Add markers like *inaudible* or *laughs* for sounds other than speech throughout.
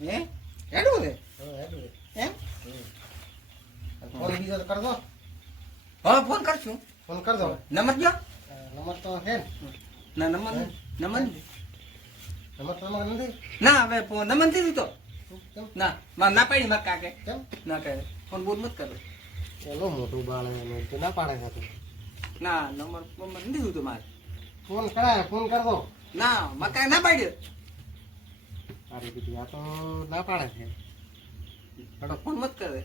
હે? હેડું હા, હેડું છે. એમ? ફોન બીજો કર દો. હા ફોન કરશું. ફોન કર દો. નંબર જો નંબર તો છે ના. નંબર. નંબર. નંબર તો નથી. ના હવે ફોન નંબર નથી દીધો. ના માર ના પાડી કાકે. કેમ? ના કહે ફોન બોલ મત કરો. ચલો મોટું બાળ તો ના પાડે ખાતું ના નંબર નંબર નથી દીધો મારે. ફોન કરાય ફોન કર દો. ના કાકે ના પાડ્યો. તારી દીકરી આ તો ના પાડે છે. તો ફોન મત કરે.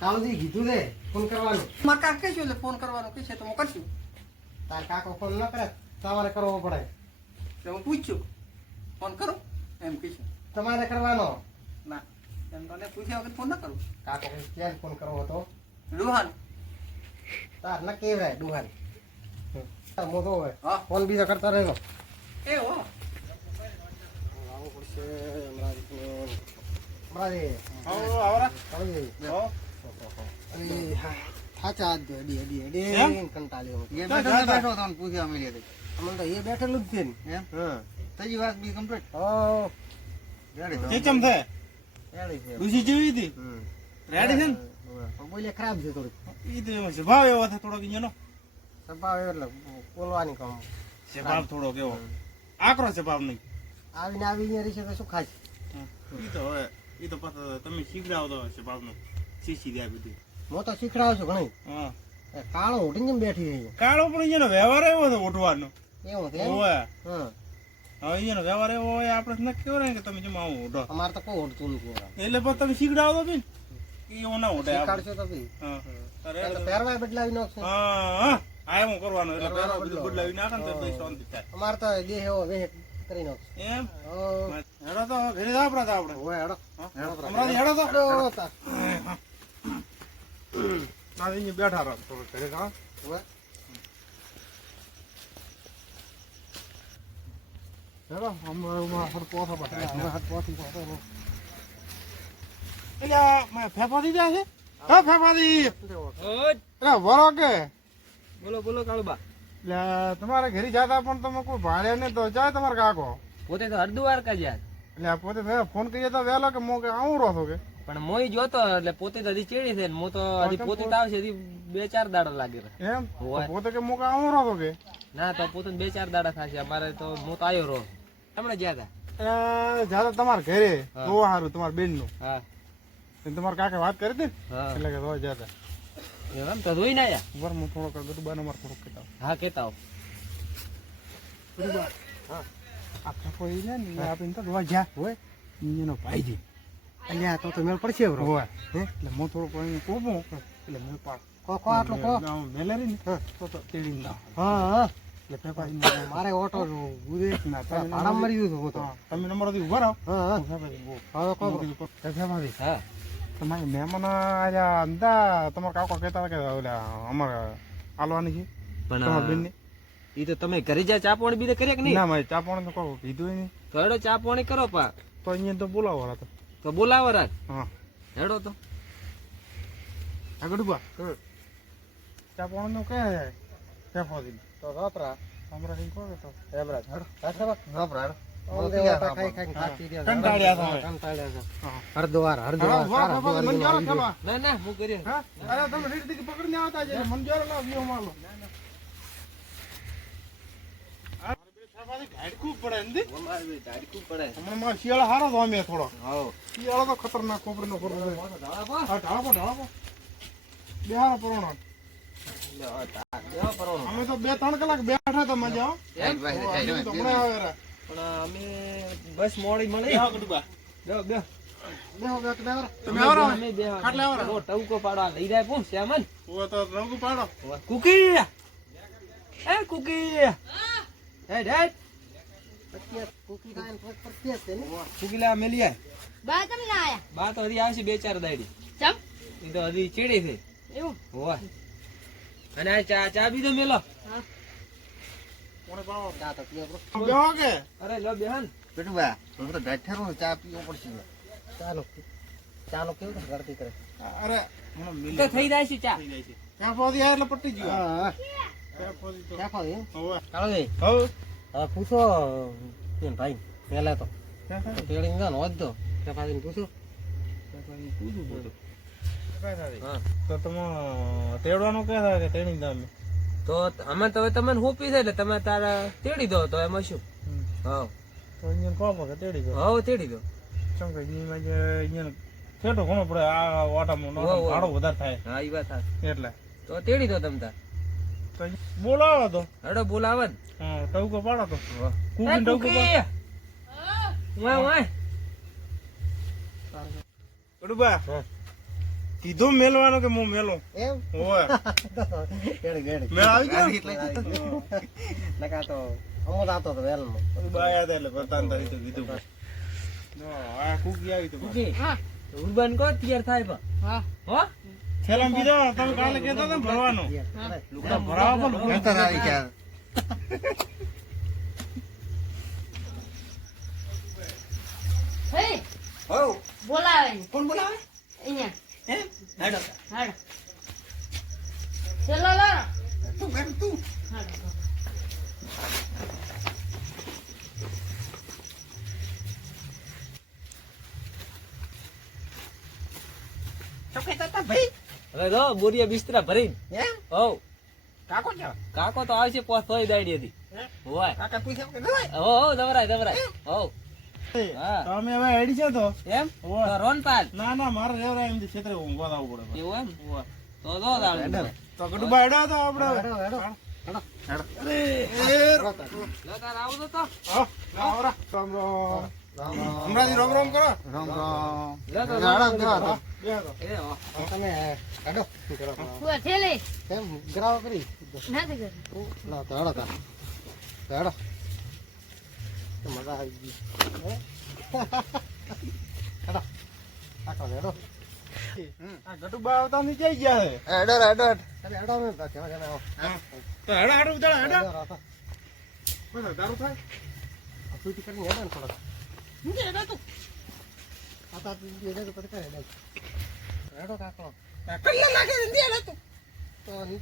કાલજી કીધું છે ફોન કરવાનું. માર કહે છે એટલે ફોન કરવાનો કહેશે તો હું કરશું. તાર કાકો ફોન ન કરે તમારે કરવો પડે. તો હું પૂછ્યું ફોન કરું? એમ કહેશું. તમારે કરવાનો. ના એમ તને પૂછ્યા વગર ફોન ના કરું. કાકો ક્યાં ફોન કરવો હતો? રૂહાન તાર ન કેવરાય ડુહાન મોટો હોય. હા. ફોન બીજો કરતા રહેલો એ બેઠેલું જ છે હા ત્રીજી વાત બી કમ્પ્લીટ ઓ રેડી ચમ રેડી છે ડૂસી જેવી હતી રેડી છે ને બોલે ખરાબ છે થોડું ઈ તો એવો છે ભાવ એવો થાય થોડોક ઈનો સ્વભાવ એટલે બોલવાની કામ છે ભાવ કેવો આકરો છે ભાવ નહીં આવીને આવી અહીંયા રહી છે શું ખાય? એ તો હવે એ તો પાછા તમે શીખડાવો તો છે ભાવ શીશી દે બધી. હું તો શીખડાવું છું ઘણી. હા. કાળો ઉઠીને કેમ બેઠી રહી કાળો પણ એનો વ્યવહાર એવો હતો ઉઠવાનો. એવો એવું છે હોય હા. હવે એનો વ્યવહાર એવો હોય આપણે નક્કી ને કે તમે જેમ આવું ઉઠો. અમારે તો કોઈ ઉઠતું નથી એટલે પણ તમે શીખડાવો તો બી ને ઈ ના ઉઠે. શીખવાડશો તો બી. હા પહેરવાય બદલાવી નાખશો. હા હા. આ હું કરવાનું એટલે પહેરવા બધું બદલાવી. નાખે ને તો શાંતિ થાય. અમારે તો દેહ એવો વેહ કરી નાખશે એમ? હેડો તો ઘરે જાવ આપણે આપણે. ઓય હેડો. હમણાંથી હેડો તો. હેડો તાર. બેઠા રહો. તો ઘરે જાઓ. ઓય હેડો હમણાં હર પોથા પોથો હવે હર પોથી પોથા એટલે ફેફાદી જાય છે? હા ફેફાદી એટલે વરો કે? બોલો બોલો કાળુબા. એટલે તમારે ઘરે જતા પણ તમે કોઈ ભાડે ને તો જાય તમારે કાકો. પોતે તો હરદુવાર જાય એટલે પોતે ફોન કરીએ તો વહેલો કે મો કે આવું રહો છો કે? પણ મોય જોતો એટલે પોતે તો હજી ચેડી છે મો તો હજી પોતે તો આવશે હજી બે ચાર દાડા લાગે. એમ? પોતે કે મો કે આવું રહો છો કે? ના તો પોતે બે ચાર દાડા થશે અમારે તો મો તો આવ્યો રહો. હમણાં જ્યાં હતા. જ્યાં તમારે ઘરે. તો સારું તમારા બેનનું હા તમારા કાકે વાત કરી હતી એટલે કે તો જતા. એમ? તો જોઈ ના ઉપર હું થોડોક ગરબાનો મારે થોડોક કહેતા હા કેતા હો. આ ફેફો ઈ ને આપીને તો દવા જા હોય એનો ભાઈજી અલ્યા તો તો મેળ પડશે બરો હોય. એટલે હું થોડોક અહીં કોપું એટલે મેં પાડ. કો કો આટલું કો. મેલેરી ને હા. તો તો તેડી ના હા હા. એટલે ફેફાજી *coughs* મારે ઓટો ગુદે ના તમે ભાડા મરી ગયું તો. તમે નંબરથી ઊભા રહો. હા હા. હું હા કો કો- હા. તમારે મહેમાન આયા અંદા. તમારા કાકો કહેતા હતા કે ઓલા અમારે આલવાની છે. તમારા બેનની. ઈ તો તમે ઘરે જા ચા પાણી બીજે કરે કે નહીં? ના મારે ચા પાણી તો કહું કીધું નહીં. તો ચા પાણી કરો પા તો અહીંયા તો બોલાવો તો તો બોલાવો રાત હા. હેડો તો. આગળ ઊભા ચા પાણી નું કયા ફેફાજી તો વાપરા હમણાં કહો કે તો. હેમરાજ હેડો. હેડો વાપરા ઓલ તમે. હરદ્વાર હરદ્વાર. ના ના હું કરી અરે તમે પકડીને આવતા લાવો, શિયાળો હારો તો અમે થોડો. શિયાળો તો ખતરનાક ખોપરીનો ખોરો છે. હા, ઢાળો ઢાળો બે હારો પરોણો. અમે તો બે ત્રણ કલાક બેઠા હતા મજા હો. એમ? અમે તો હમણાં આવે. પણ અમે બસ મોડી મળી. ઓ, ટવકો પાડવા લઈ જાય પૂછ શ્યામન. રઘુ પાડો. કુકી. એ કુકી. હેડ મેલી આય. બા ના આયા? બા તો હજી આવશે બે ચાર દાડી ચમ? એ તો હજી ચીડી થઈ એવું? હોવા. અને આ ચા ચા બીજો તો મેલો. પાડો ચા તો પીવો. બેહો કે? અરે લો બેહન. બેઠું હું તો બેઠેલો ચા પીવો પડશે ચાલો. ચાલો કેવું ગળતી કરે. અરે મને મિલી. તો થઈ જાય છે ચા. થઈ જાય છે. ત્યાં પહોંચી જાય એટલે પટી ગયું. હા તો. ચા ભાઈ હવે. પૂછો ભાઈ પહેલા તો. પૂછો. તો તમે તેડવાનું કે કે તેડી દો અમે તો અમે તો હવે તમને હોપી છે એટલે તમે તારા તેડી દો તો એમાં શું? હા તો અહીંયા કહો કે તેડી દો. હા તેડી દો. ચમ કે અહીંયા જે અહીંયા ખેટો ઘણો પડે આ ઓટામાં. ભાડો વધારે થાય. હા એ વાત. એટલે. તો તેડી દો તમ તાર. તો બોલાવો તો. હડો બોલાવે ને હા ટવકો પાડો તો. વાહ. ટવકો પાડો. વાય વાય પાડો બા કીધું મેલવાનો કે હું મેલો? એમ? ઓય *laughs* ગેડી ગેડી. મેળ આવી ગયો ને? તો અમો દાતો તો વેલમાં પછી એટલે તારી તો કીધું જો, આ કુકી આવી તો બા. કુકી. ઉરબાન કો તૈયાર થાય હો. છેલ્લા બીજો તમે કાલે કહેતા હતા ને ભરવાનું. લુગડા ભરાવા પણ લુગડા આવી ગયા. હે? બોલાવે. કોણ બોલાવે? અહીંયા. હે? હેડો. હાલો ચલો લો. તું બેઠ તું. હાલો તો કહેતા હતા ભાઈ? હવે જો બોરિયા બિસ્તરા ભરીને. એમ હો કાકો છે? કાકો તો આવશે પોસ થોડી દાડી હતી હોય કાકા પૂછ્યા કે નહીં હો હો દવરાય દવરાય હો? હા. હવે હેડી છે તો? એમ? રોન તો ના ના મારે રેવરા એમ ક્ષેત્રે ઊંઘવા આવવું પડે એવું એમ? તો જો દાડું. તો ગડુ બાયડા તો આપણે. હેડો હેડો. હેડો. અરે લો તાર આવું તો તો. હા આવરા. રામ રામ. રામ રામ હમણાંથી રોમ રોમ. કરો. રામ રામ. એ તમે હું કરી? ના મજા આવી ગઈ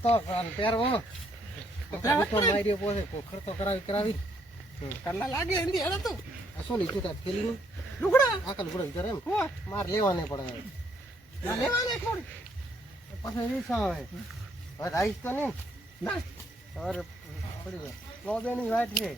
તા માર્યો પોખર તો કરાવી કરાવી કલ્લા લાગે એની હેડે તું. આ શું લીધું તાર થેલીનું? લુગડા? આકા લુગડા વિચાર એમ? માર લેવાને પડે ના લેવાને થોડી. પછી રીસ આવે હવે? રાઈસ તો નહીં ના? અરે પડી જાય લોબેની વાત છે.